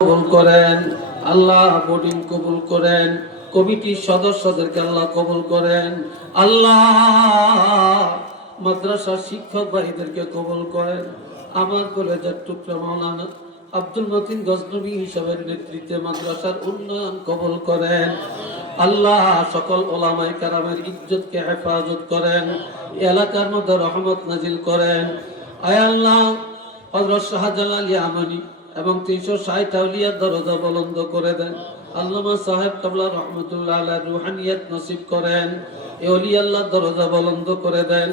কবুল করেন, আল্লাহ কবুল করেন, কমিটির সদস্যদেরকে আল্লাহ কবুল করেন, আল্লাহ শিক্ষক ভাইদেরকে কবুল করেন। আমার কলেজের টুকরা মাওলানা আব্দুল মতিন গজনবী হিসাবের নেতৃত্বে মাদ্রাসার উন্নয়ন কবুল করেন। আল্লাহ সকল ওলামাই কারামের ইজ্জতকে হেফাজত করেন। এলাকার মধ্যে রহমত নাজিল করেন। আয় আল্লাহ হজরত শাহজালাল এবং তিনশো ষাট আউলিয়ার দরজা বলন্দ করে দেন। আল্লামা সাহেব কাবলা রহমতুল্লাহ আল্লাহ রুহানিয়াত নসিব করেন। এ অলি আল্লাহ দরজা বলন্দ করে দেন।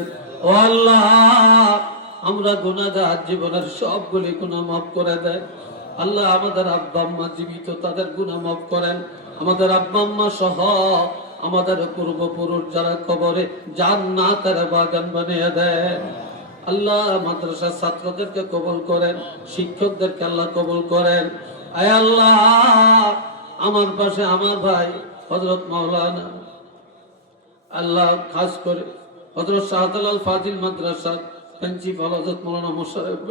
ও আল্লাহ, আমরা গুনাগার জীবনের সবগুলি গুনাহ মাফ করে দেন আল্লাহ আমাদের আব্বা আম্মা জীবিত, তাদের গুনাহ মাফ করেন। আমাদের আব্বা আম্মা সহ আমাদের পূর্বপুরুষ যারা কবরে জান্নাতের বাগান বানিয়ে দেন। আল্লাহ মাদ্রাসার ছাত্রদেরকে কবল করেন, শিক্ষকদেরকে আল্লাহ কবল করেন। আয় আল্লাহ, আমার পাশে আমার ভাই হজরত মাওলানা আল্লাহ খাস করে হজরত শাহজালাল ফাজিল মাদ্রাসার প্রিন্সিপাল হজরত মৌলানা মোশারফ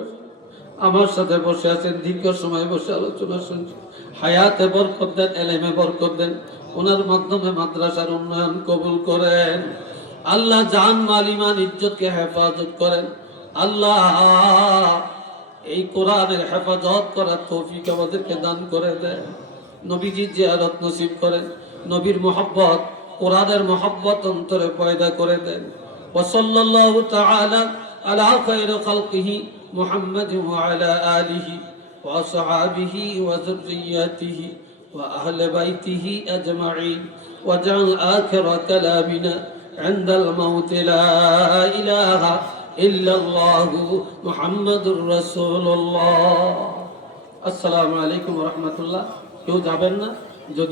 আমার সাথে বসে আছেন, দীর্ঘ সময় বসে আলোচনা শুনছি। হায়াতে বরকত দেন, এলেমে বরকত দেন, ওনার মাধ্যমে মাদ্রাসার উন্নয়ন কবুল করেন। আল্লাহ জান মালিমান ইজ্জতকে হেফাজত করেন। আল্লাহ এই কোরআনের হেফাজত করার তৌফিক আমাদেরকে দান করে দেন নবীজির জিয়ারত নসিব করেন নবীর মোহাব্বত কোরআনের মোহাব্বত অন্তরে পয়দা করে দেন وصلى الله تعالى على خير خلقه محمد وعلى آله وأصحابه وذرياته وأهل بيته أجمعين واجعل آخر كلامنا عند الموت لا إله ইল্লাল্লাহু মুহাম্মাদুর রাসূলুল্লাহ। আসসালামু আলাইকুম রাহমাতুল্লাহ। কেউ যাবেন না? যদি